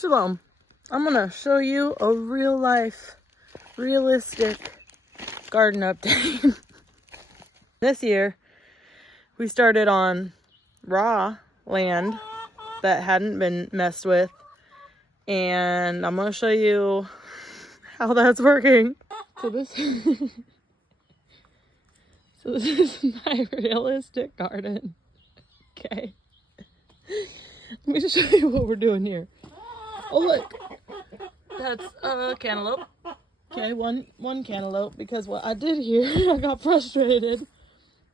Shalom. I'm gonna show you a real life, realistic garden update. This year, we started on raw land that hadn't been messed with, and I'm gonna show you how that's working. So this is my realistic garden. Okay. Let me show you what we're doing here. Oh look, that's a cantaloupe. Okay, one cantaloupe, because what I did here, I got frustrated.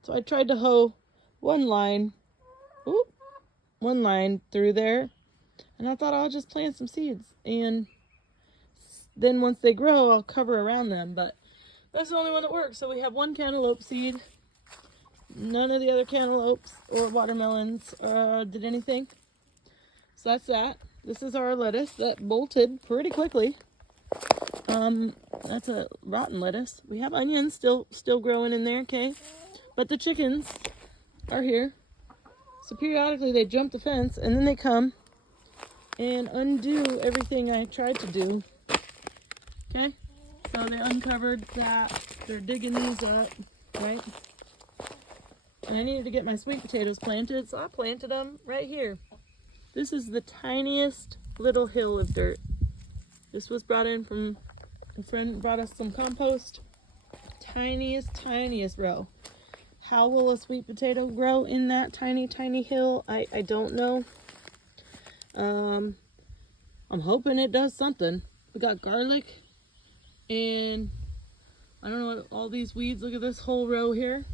So I tried to hoe one line through there, and I thought I'll just plant some seeds, and then once they grow, I'll cover around them, but that's the only one that works. So we have one cantaloupe seed. None of the other cantaloupes or watermelons did anything. So that's that. This is our lettuce that bolted pretty quickly. That's a rotten lettuce. We have onions still growing in there, okay? But the chickens are here. So periodically they jump the fence, and then they come and undo everything I tried to do. Okay? So they uncovered that. They're digging these up, right? And I needed to get my sweet potatoes planted, so I planted them right here. This is the tiniest little hill of dirt. This was brought in from a friend, brought us some compost. Tiniest row. How will a sweet potato grow in that tiny hill? I don't know. I'm hoping it does something. We got garlic and I don't know what all these weeds. Look at this whole row here.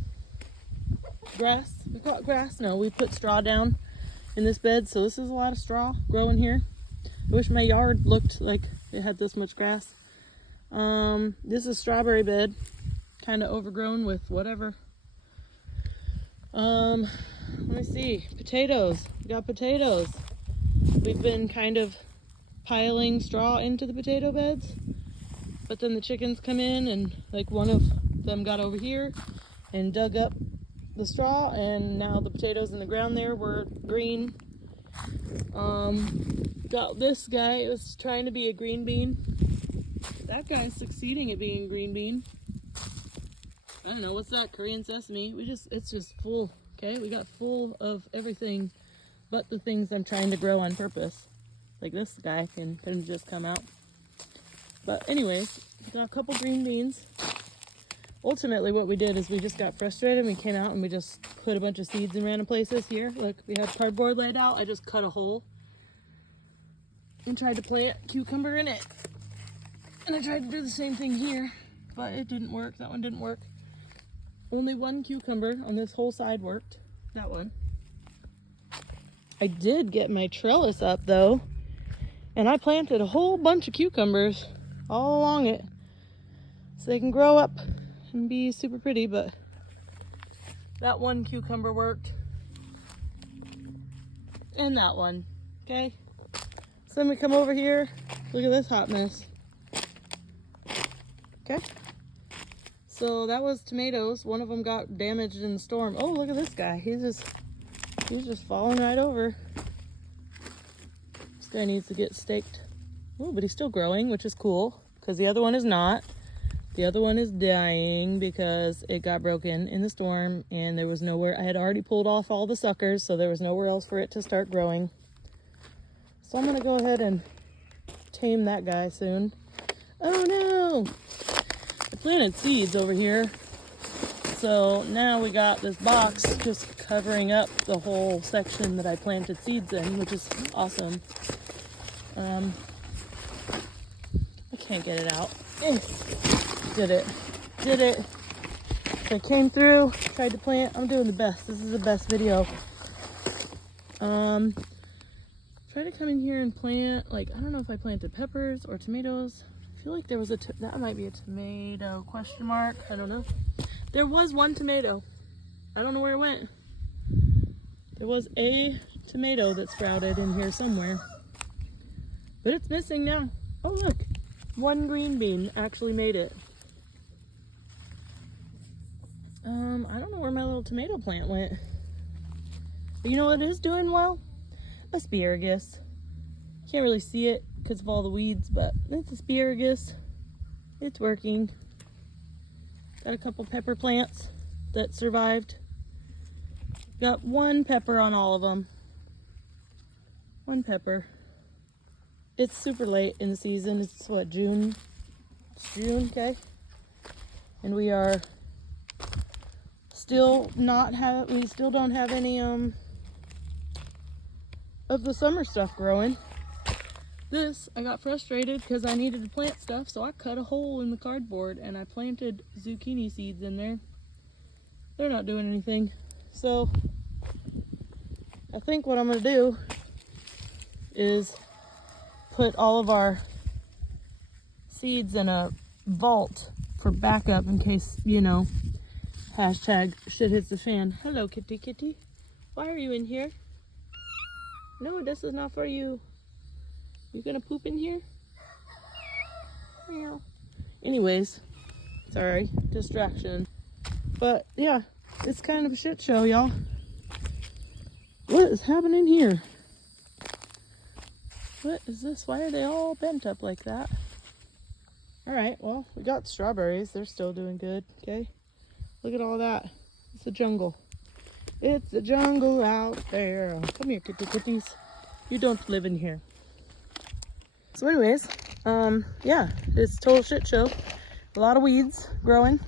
Grass. We call it grass. No, we put straw down in this bed, so this is a lot of straw growing here. I wish my yard looked like it had this much grass. This is strawberry bed, kind of overgrown with whatever. Let me see. Potatoes. We got potatoes. We've been kind of piling straw into the potato beds, but then the chickens come in, and like one of them got over here and dug up the straw, and now the potatoes in the ground there were green. Got this guy was trying to be a green bean. That guy's succeeding at being a green bean. I don't know, what's that? Korean sesame. It's just full, okay? We got full of everything but the things I'm trying to grow on purpose. Like this guy can just come out. But anyways, got a couple green beans. Ultimately, what we did is we just got frustrated, and we came out and we just put a bunch of seeds in random places here. Look, we had cardboard laid out. I just cut a hole and tried to plant cucumber in it. And I tried to do the same thing here, but it didn't work. That one didn't work. Only one cucumber on this whole side worked. That one. I did get my trellis up though, and I planted a whole bunch of cucumbers all along it so they can grow up and be super pretty, but that one cucumber worked. And that one, okay? So then we come over here, look at this hot mess. Okay? So that was tomatoes. One of them got damaged in the storm. Oh, look at this guy. He's just falling right over. This guy needs to get staked. Oh, but he's still growing, which is cool, because the other one is not. The other one is dying because it got broken in the storm, and there was nowhere. I had already pulled off all the suckers, so there was nowhere else for it to start growing. So I'm going to go ahead and tame that guy soon. Oh no! I planted seeds over here. So now we got this box just covering up the whole section that I planted seeds in, which is awesome. I can't get it out. Did it. I came through, tried to plant. I'm doing the best. This is the best video. Try to come in here and plant, like, I don't know if I planted peppers or tomatoes. I feel like there was that might be a tomato, question mark. I don't know. There was one tomato. I don't know where it went. There was a tomato that sprouted in here somewhere. But it's missing now. Oh look, one green bean actually made it. I don't know where my little tomato plant went. But you know what is doing well? Asparagus. Can't really see it because of all the weeds, but it's asparagus. It's working. Got a couple pepper plants that survived. Got one pepper on all of them. One pepper. It's super late in the season. It's what, June? It's June, okay? And we are still we still don't have any of the summer stuff growing. I got frustrated because I needed to plant stuff, so I cut a hole in the cardboard and I planted zucchini seeds in there. They're not doing anything. So I think what I'm gonna do is put all of our seeds in a vault for backup in case, you know, hashtag shit hits the fan. Hello, kitty kitty. Why are you in here? No, this is not for you. You gonna poop in here? Meow. Anyways, sorry, distraction. But yeah, it's kind of a shit show, y'all. What is happening here? What is this? Why are they all bent up like that? All right, well, we got strawberries. They're still doing good, okay? Look at all that. It's a jungle. It's a jungle out there. Come here, kitty kitties. You don't live in here. So anyways, yeah, it's a total shit show. A lot of weeds growing.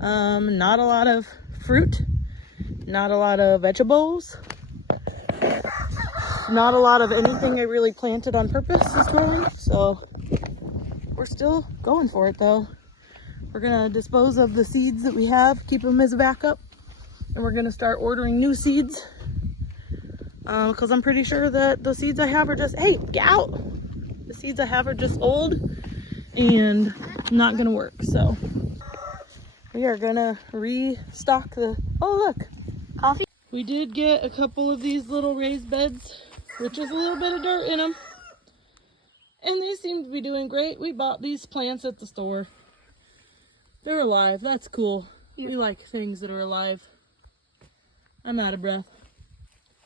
Not a lot of fruit. Not a lot of vegetables. Not a lot of anything I really planted on purpose is growing. So we're still going for it though. We're gonna dispose of the seeds that we have, keep them as a backup. And we're gonna start ordering new seeds. Because I'm pretty sure that the seeds I have are just, hey, get out! The seeds I have are just old and not gonna work. So we are gonna restock the, oh look, coffee. We did get a couple of these little raised beds, which is a little bit of dirt in them. And they seem to be doing great. We bought these plants at the store. They're alive, that's cool. Yeah. We like things that are alive. I'm out of breath.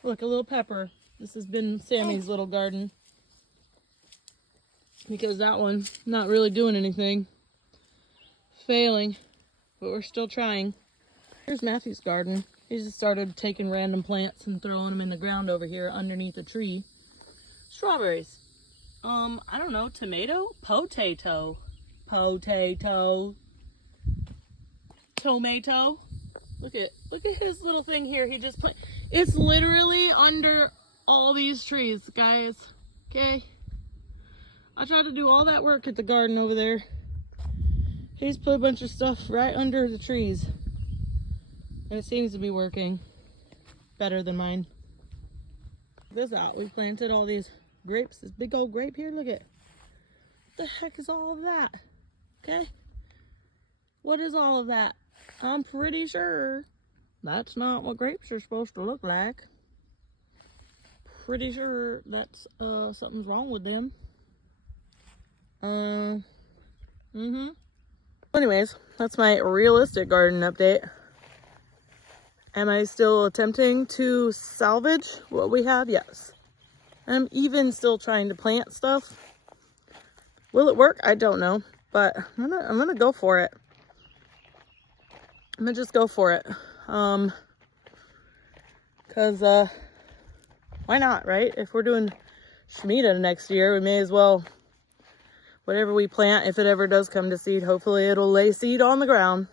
Look, a little pepper. This has been Sammy's little garden. Because that one, not really doing anything. Failing. But we're still trying. Here's Matthew's garden. He just started taking random plants and throwing them in the ground over here underneath a tree. Strawberries. I don't know, tomato? Potato. Potato. Tomato. Look at his little thing here. He just put, it's literally under all these trees, guys. Okay? I tried to do all that work at the garden over there. He's put a bunch of stuff right under the trees. And it seems to be working better than mine. Check this out. We planted all these grapes. This big old grape here. Look at it. What the heck is all of that? Okay? What is all of that? I'm pretty sure that's not what grapes are supposed to look like. Pretty sure that's something's wrong with them. Anyways, that's my realistic garden update. Am I still attempting to salvage what we have? Yes. I'm even still trying to plant stuff. Will it work? I don't know, but I'm gonna go for it. I'm gonna just go for it. Cause why not, right? If we're doing Shemitah next year, we may as well, whatever we plant, if it ever does come to seed, hopefully it'll lay seed on the ground.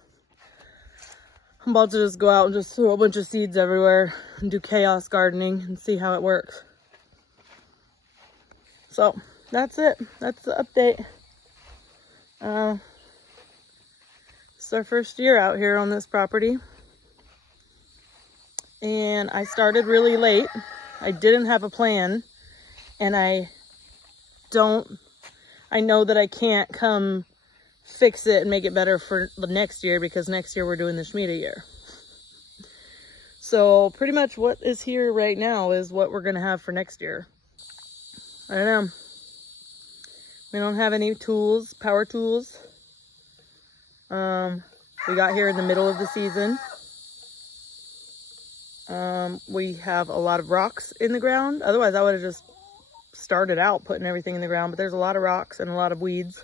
I'm about to just go out and just throw a bunch of seeds everywhere and do chaos gardening and see how it works. So that's it. That's the update. It's our first year out here on this property. And I started really late. I didn't have a plan. And I know that I can't come fix it and make it better for the next year, because next year we're doing the Shemitah year. So pretty much what is here right now is what we're going to have for next year. I don't know. We don't have any tools, power tools. We got here in the middle of the season. We have a lot of rocks in the ground. Otherwise I would have just started out putting everything in the ground, but there's a lot of rocks and a lot of weeds.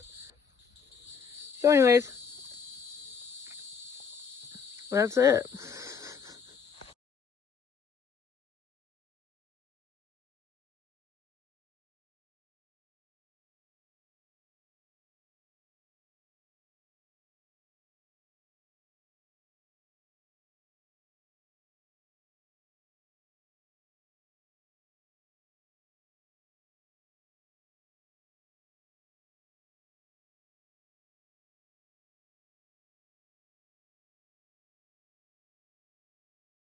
So anyways, that's it.